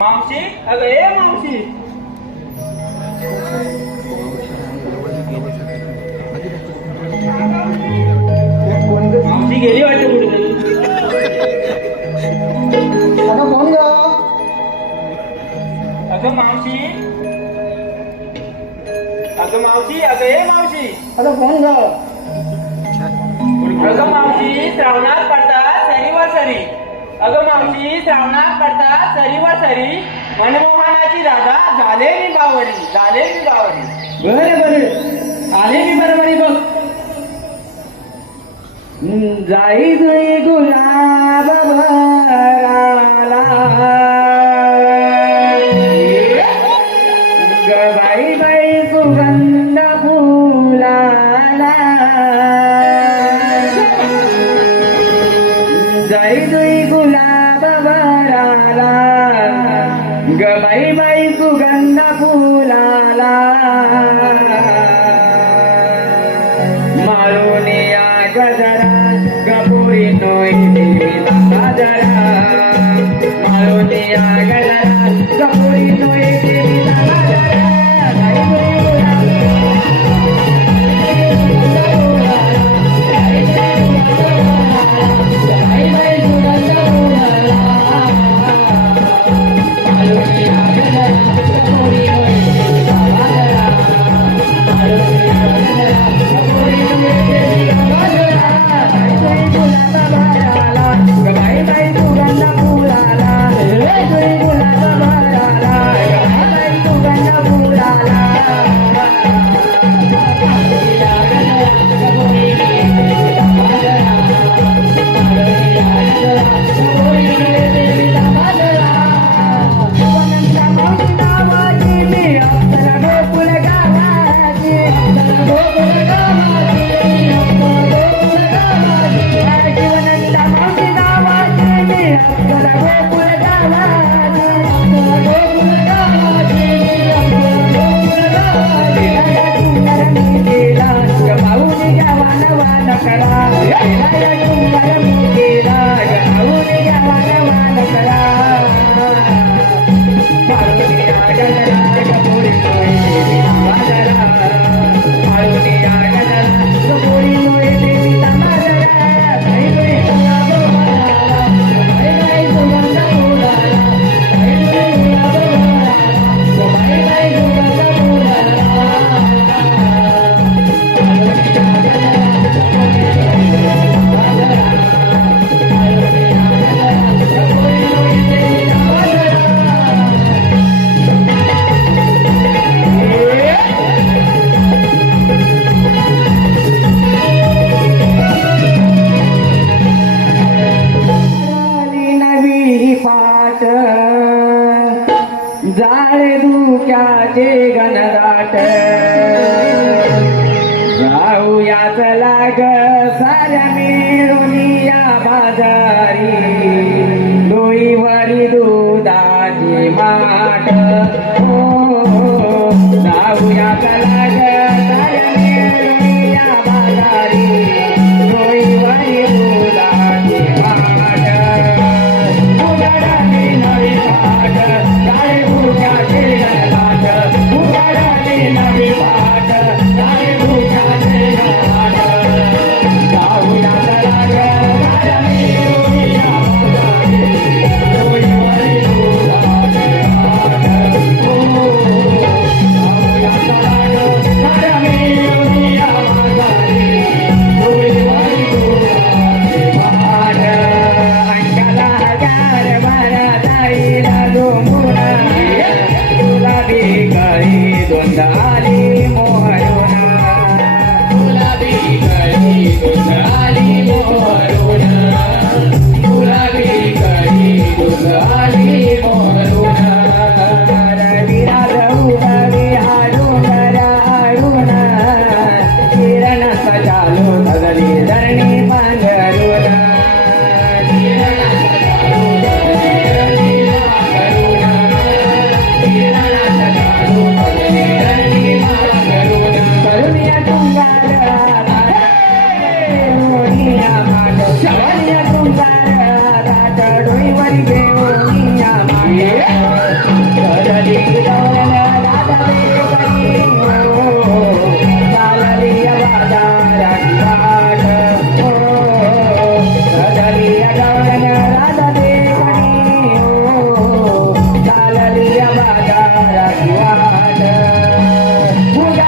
मावशी? अगं ए मावशी. मावशी गेली वाटते कुठेतरी. अगं मावशी. अगं मावशी अगं ए मावशी. आता फोन घ्या. अगं मावशी श्रावणात पडतात सरीवर सरी मनमोहनाची राधा झाले मी बावरी झाले मी बावरी बरे बरे. आले मी बरोबरी बघ. जाई जुई गुलाब भराला. बाई बाई सुगंध ग बाई बाई ग साऱ्या मिळून बाजारी. डोईवरी दुधाची माठ. हो, हो, हो. जाऊया चला ग साऱ्या मिळून बाजारी.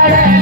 better.